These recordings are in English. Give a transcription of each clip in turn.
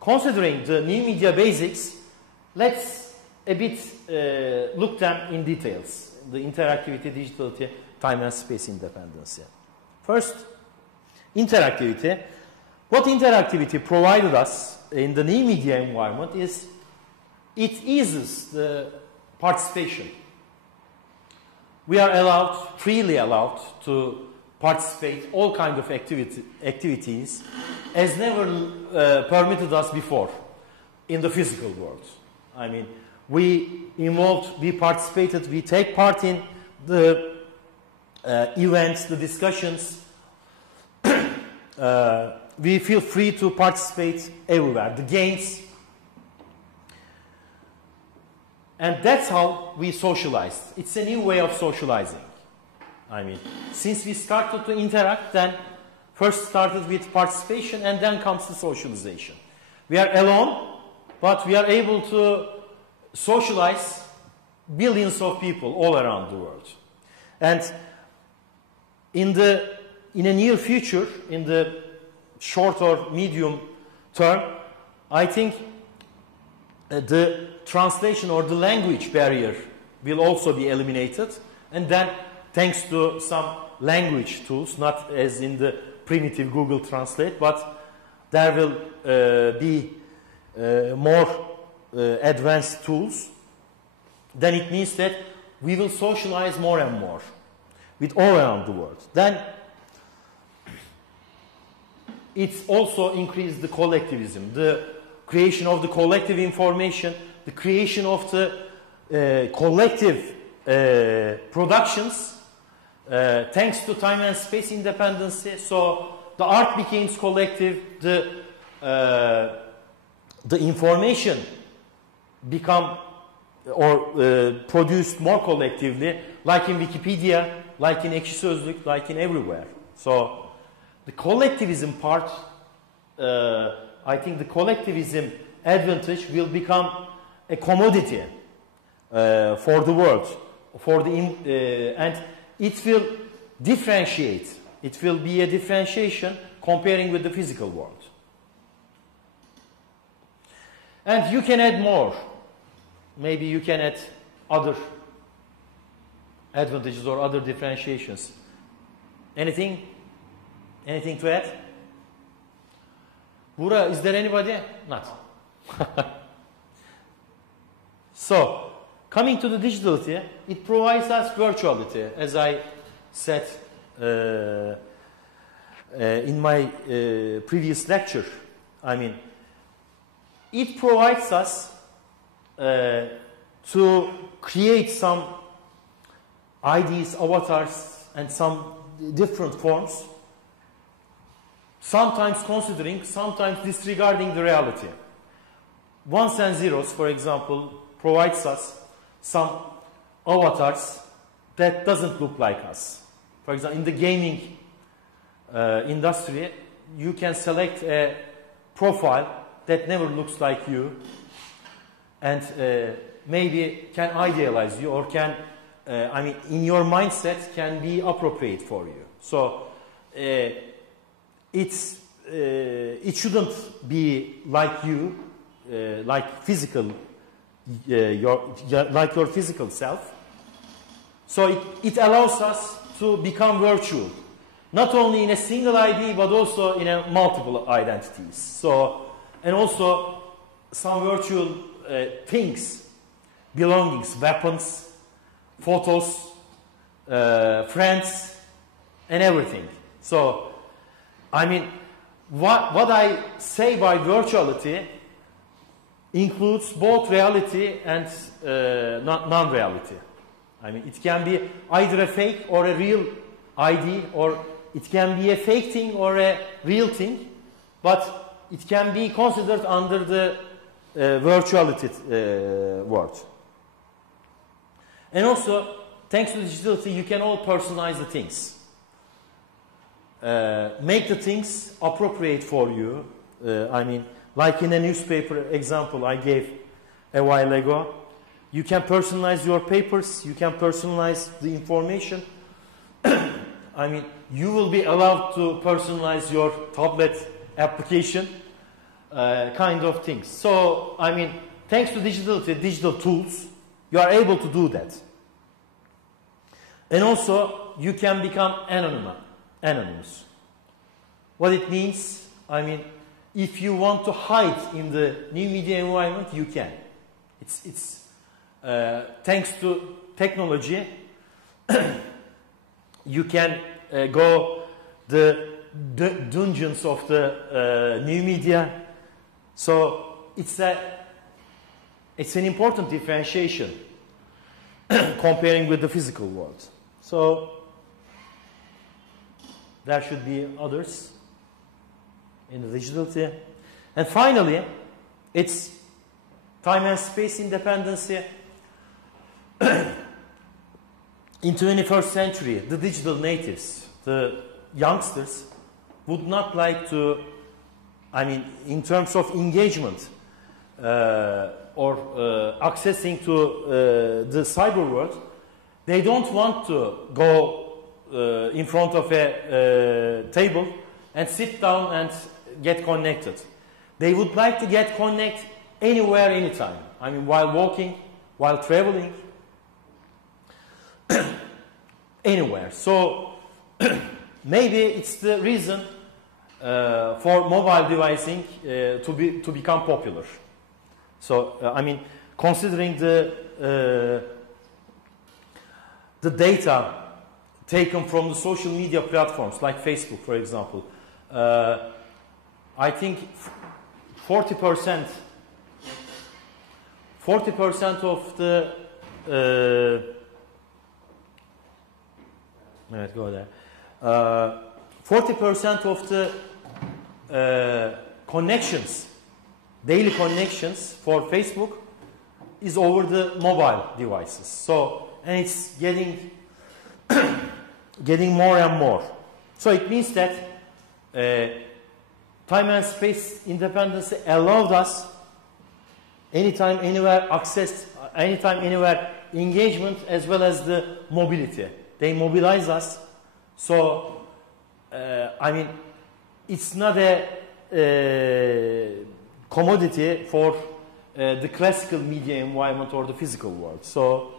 considering the new media basics, let's a bit look them in details. The interactivity, digitality, time and space independency. First, interactivity. What interactivity provided us in the new media environment is it eases the participation. We are allowed, freely allowed, to participate all kinds of activities as never permitted us before in the physical world. I mean, we involved, we participated, we take part in the events, the discussions. We feel free to participate everywhere, the games. And that's how we socialized. It's a new way of socializing. I mean, since we started to interact, then first started with participation and then comes the socialization. We are alone, but we are able to socialize billions of people all around the world. And in a near future, in the short or medium term, I think the translation or the language barrier will also be eliminated. And then, thanks to some language tools, not as in the primitive Google Translate, but there will be more advanced tools. Then it means that we will socialize more and more with all around the world. Then it's also increased the collectivism, the creation of the collective information, the creation of the collective productions, thanks to time and space independency. So the art becomes collective, the information become or produced more collectively, like in Wikipedia, like in Ekşi Sözlük, like in everywhere. So the collectivism part, I think the collectivism advantage will become a commodity for the world, and it will differentiate. It will be a differentiation comparing with the physical world. And you can add more. Maybe you can add other advantages or other differentiations. Anything? Anything to add? Bura, is there anybody? Not. So, coming to the digitality, it provides us virtuality, as I said in my previous lecture. I mean, it provides us to create some IDs, avatars, and some different forms, sometimes considering, sometimes disregarding the reality. Ones and zeros, for example, provides us some avatars that doesn't look like us. For example, in the gaming industry, you can select a profile that never looks like you, and maybe can idealize you, or can, I mean, in your mindset can be appropriate for you. So it shouldn't be like you, like physical, like your physical self. So it allows us to become virtual, not only in a single ID, but also in a multiple identities. So, and also some virtual things, belongings, weapons, photos, friends, and everything. So, I mean, what I say by virtuality includes both reality and non-reality. I mean, it can be either a fake or a real ID, or it can be a fake thing or a real thing, but it can be considered under the virtuality word. And also, thanks to digitality, you can all personalize the things. Make the things appropriate for you. I mean, like in a newspaper example I gave a while ago, you can personalize your papers, you can personalize the information. I mean, you will be allowed to personalize your tablet application. kind of things. So, I mean, thanks to digital tools, you are able to do that. And also, you can become anonymous. What it means, I mean, if you want to hide in the new media environment, you can. It's thanks to technology, you can go the dungeons of the new media. So it's an important differentiation comparing with the physical world. So there should be others in the digitality. And finally, it's time and space independency. In 21st century, the digital natives, the youngsters, would not like to, I mean, in terms of engagement or accessing to the cyber world, they don't want to go in front of a table and sit down and get connected. They would like to get connected anywhere, anytime. I mean, while walking, while traveling, anywhere. So maybe it's the reason for mobile devices to become popular. So I mean, considering the data taken from the social media platforms like Facebook, for example, I think 40% of the let's go there. 40% of the connections, daily connections for Facebook, is over the mobile devices. So, and it's getting more and more. So it means that time and space independence allowed us anytime, anywhere access, anytime, anywhere engagement, as well as the mobility. They mobilize us. So, I mean, it's not a commodity for the classical media environment or the physical world. So,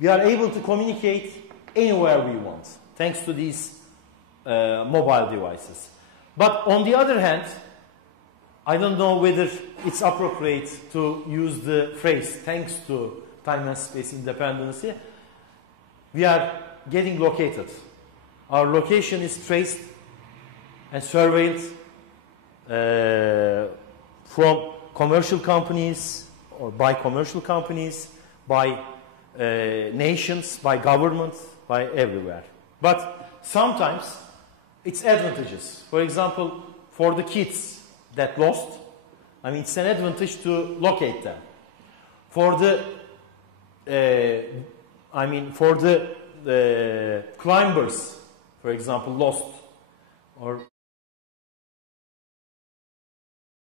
we are able to communicate anywhere we want, thanks to these mobile devices. But on the other hand, I don't know whether it's appropriate to use the phrase thanks to time and space independency. We are getting located. Our location is traced and surveilled from commercial companies or by commercial companies, by nations, by governments, by everywhere. But sometimes it's advantageous. For example, for the kids that lost, I mean, it's an advantage to locate them. For the for the climbers, for example, lost, or